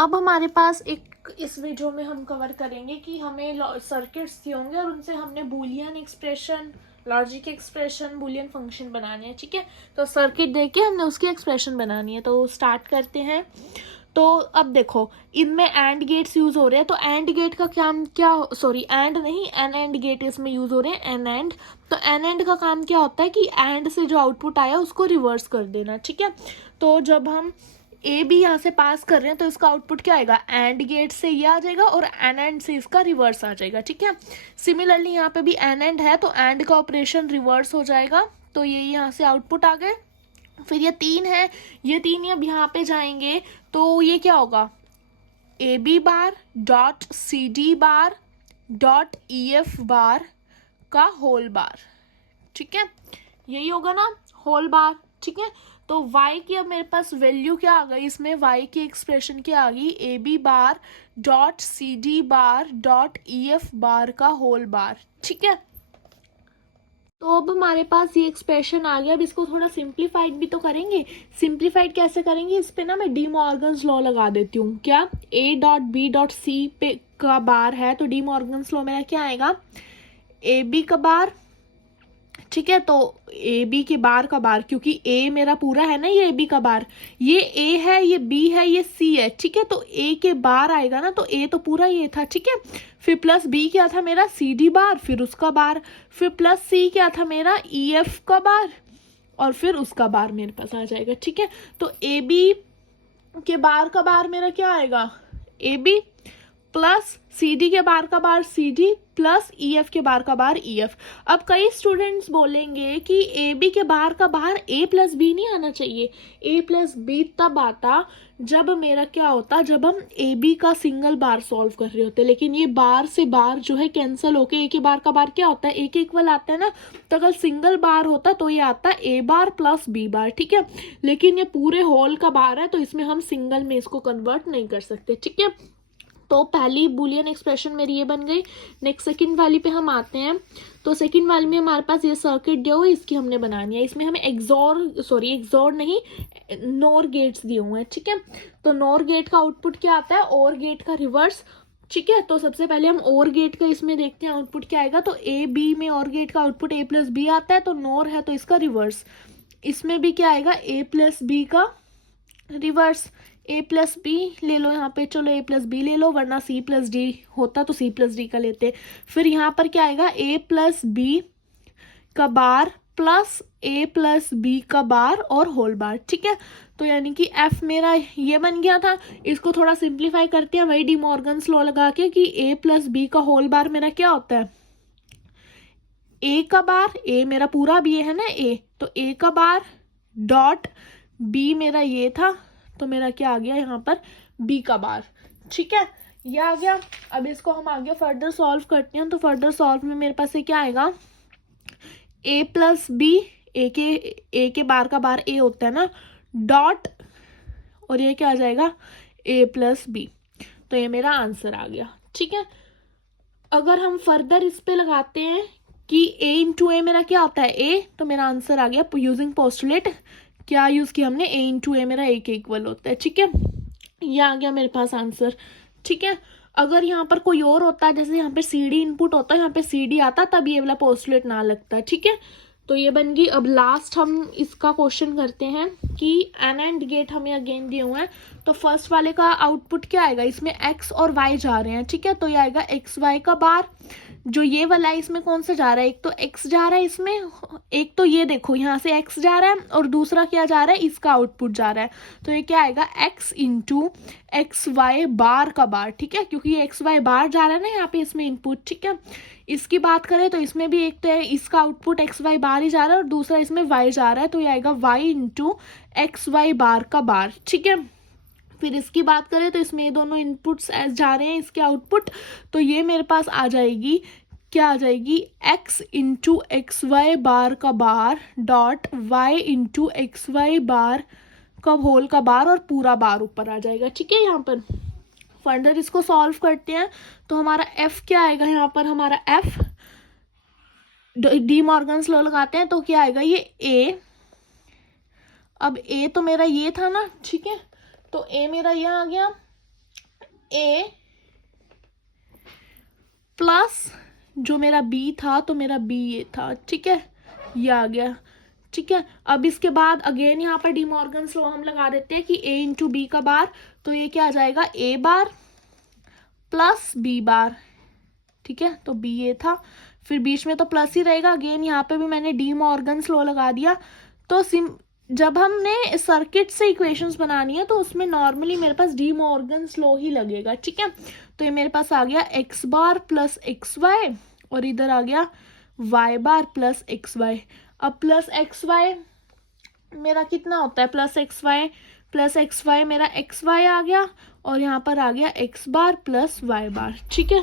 अब हमारे पास एक इस वीडियो में हम कवर करेंगे कि हमें सर्किट्स दिए होंगे और उनसे हमने Boolean expression, logic expression, Boolean function बनाने हैं। ठीक है, तो सर्किट देके हमने उसकी एक्सप्रेशन बनानी है। तो स्टार्ट करते हैं। तो अब देखो, इनमें एंड गेट्स यूज हो रहे हैं, तो एंड गेट का काम क्या, सॉरी एंड नहीं, एन एंड गेट इसमें यूज हो रहे हैं, एन एंड। तो एन एंड का काम क्या होता है कि एंड से जो आउटपुट आया उसको रिवर्स कर देना। ठीक है, तो जब हम ए बी यहाँ से पास कर रहे हैं तो इसका आउटपुट क्या आएगा, एंड गेट से ये आ जाएगा और एन एंड से इसका रिवर्स आ जाएगा। ठीक है, सिमिलरली यहाँ पे भी एन एंड है तो एंड का ऑपरेशन रिवर्स हो जाएगा, तो ये यहाँ से आउटपुट आ गए। फिर ये 3 है, ये 3 अब यहाँ पे जाएंगे तो ये क्या होगा, A B bar dot C D bar dot E F bar का होल बार। ठीक है, यही होगा ना, होल बार। ठीक है, तो y की अब मेरे पास वैल्यू क्या आ गई, इसमें y की एक्सप्रेशन क्या आ गई, A B bar dot C D bar dot E F bar का होल बार। ठीक है, तो अब हमारे पास ये एक्सप्रेशन आ गया। अब इसको थोड़ा सिंप्लीफाइड भी तो करेंगे। सिंप्लीफाइड कैसे करेंगे, इस पे ना मैं डी मॉर्गन्स लॉ लगा देती हूँ। क्या, A dot B dot C पे का बार है तो डी मॉर्गन्स लॉ मेरा क्या आएगा, ए बी का बार। ठीक है, तो ए बी के बार का बार, क्योंकि ए मेरा पूरा है ना, ये ए बी का बार, ये ए है, ये बी है, ये सी है। ठीक है, तो ए के बार आएगा ना, तो ए तो पूरा ये था। ठीक है, फिर प्लस बी क्या था मेरा, सी डी बार, फिर उसका बार, फिर प्लस सी क्या था मेरा, ई एफ का बार, और फिर उसका बार मेरे पास आ जाएगा। ठीक है, तो ए बी के बार का बार मेरा क्या आएगा, A B, plus C D के बार का bar C D, plus E F के बार का बार ई एफ। अब कई स्टूडेंट्स बोलेंगे कि ए बी के बार का बार ए प्लस बी नहीं आना चाहिए, ए प्लस बी तब आता जब मेरा क्या होता, जब हम ए बी का सिंगल बार सॉल्व कर रहे होते। लेकिन ये बार से बार जो है कैंसिल होके ए के बार का बार क्या होता है, ए के इक्वल आता है ना, तो अगर सिंगल बार होता तो ये आता ए बार प्लस बी बार। ठीक है, लेकिन ये पूरे होल का बार है तो इसमें हम सिंगल में इसको कन्वर्ट नहीं कर सकते। ठीक है, तो पहली बुलियन एक्सप्रेशन मेरी ये बन गई। नेक्स्ट सेकंड वाली पे हम आते हैं। तो सेकंड वाली में हमारे पास ये सर्किट दिया हुआ है, इसकी हमने बनानी है। इसमें हमें एक्सोर नहीं, नोर गेट्स दिए हुए हैं। ठीक है, तो नोर गेट का आउटपुट क्या आता है, और गेट का रिवर्स। ठीक है, तो सबसे पहले हम और गेट का इसमें देखते हैं आउटपुट क्या आएगा। तो ए बी में और गेट का आउटपुट ए प्लस बी आता है, तो नोर है तो इसका रिवर्स। इसमें भी क्या आएगा, ए प्लस बी का रिवर्स। ए प्लस बी ले लो यहाँ पे, चलो ए प्लस बी ले लो, वरना सी प्लस डी होता तो सी प्लस डी का लेते। फिर यहाँ पर क्या आएगा, ए प्लस बी का बार प्लस ए प्लस बी का बार और होल बार। ठीक है, तो यानी कि एफ मेरा ये बन गया था। इसको थोड़ा सिंप्लीफाई करते हैं वही डी मॉर्गन्स लॉ लगा के कि ए प्लस बी का होल बार मेरा क्या होता है, ए का बार, ए मेरा पूरा भी है ना ए, तो ए का बार डॉट बी मेरा ये था, तो मेरा क्या आ गया यहाँ पर, बी का बार। ठीक है, ये आ गया। अब इसको हम आगे फर्दर सॉल्व करते हैं। तो फर्दर सॉल्व में मेरे पास ये क्या आएगा, ए प्लस बी, ए के बार का बार ए होता है ना, डॉट, और ये क्या आ जाएगा, ए प्लस बी। तो ये मेरा आंसर आ गया। ठीक है, अगर हम फर्दर इस पे लगाते हैं कि ए इंटू ए मेरा क्या होता है, ए, तो मेरा आंसर आ गया यूजिंग पोस्टुलेट। क्या यूज किया हमने, ए इंटू ए मेरा ए के इक्वल होता है। ठीक है, ये आ गया मेरे पास आंसर। ठीक है, अगर यहाँ पर कोई और होता है, जैसे यहाँ पे सी डी इनपुट होता है, यहाँ पे सी डी आता, तब ये वाला पोस्टुलेट ना लगता है। ठीक है, तो ये बन गई। अब लास्ट हम इसका क्वेश्चन करते हैं कि एन एंड गेट हमें अगेन दिए हुए हैं। तो फर्स्ट वाले का आउटपुट क्या आएगा, इसमें एक्स और वाई जा रहे हैं। ठीक है, तो ये आएगा एक्स वाई का बार। जो ये वाला है इसमें कौन सा जा रहा है, एक तो एक्स जा रहा है इसमें, एक तो ये देखो यहाँ से एक्स जा रहा है और दूसरा क्या जा रहा है, इसका आउटपुट जा रहा है। तो ये क्या आएगा, x into X Y bar का बार। ठीक है, क्योंकि ये एक्स वाई बार जा रहा है ना यहाँ पे इसमें इनपुट। ठीक है, इसकी बात करें तो इसमें भी एक तो है, इसका आउटपुट एक्स वाई बार ही जा रहा है और दूसरा इसमें वाई जा रहा है, तो ये आएगा Y into X Y bar का बार। ठीक है, फिर इसकी बात करें तो इसमें ये दोनों इनपुट्स जा रहे हैं, इसके आउटपुट, तो ये मेरे पास आ जाएगी, क्या आ जाएगी, x into X Y bar का bar dot y into X Y bar का होल का बार और पूरा बार ऊपर आ जाएगा। ठीक है, यहाँ पर फर्दर इसको सॉल्व करते हैं। तो हमारा f क्या आएगा, यहाँ पर हमारा f डी मॉर्गन्स लॉ लगाते हैं, तो क्या आएगा, ये a, अब a तो मेरा ये था ना। ठीक है, तो a मेरा ये आ गया ए प्लस जो मेरा बी था, तो मेरा बी ये था, ठीक है, ये आ गया, ठीक है। अब इसके बाद अगेन यहाँ पर डी मॉर्गन्स लॉ हम लगा देते हैं कि ए इंटू बी का बार, तो ये क्या आ जाएगा, ए बार प्लस बी बार, ठीक है। तो बी ये था, फिर बीच में तो प्लस ही रहेगा, अगेन यहाँ पे भी मैंने डी मॉर्गन्स लॉ लगा दिया। तो जब हमने सर्किट से इक्वेशंस बनानी है तो उसमें नॉर्मली मेरे पास डी मॉर्गन्स लॉ ही लगेगा, ठीक है। तो ये मेरे पास आ गया एक्स बार प्लस एक्स वाई, और इधर आ गया वाई बार प्लस एक्स वाई। अब प्लस एक्स वाई मेरा कितना होता है, प्लस एक्स वाई मेरा एक्स वाई आ गया, और यहाँ पर आ गया एक्स बार प्लस वाई बार, ठीक है।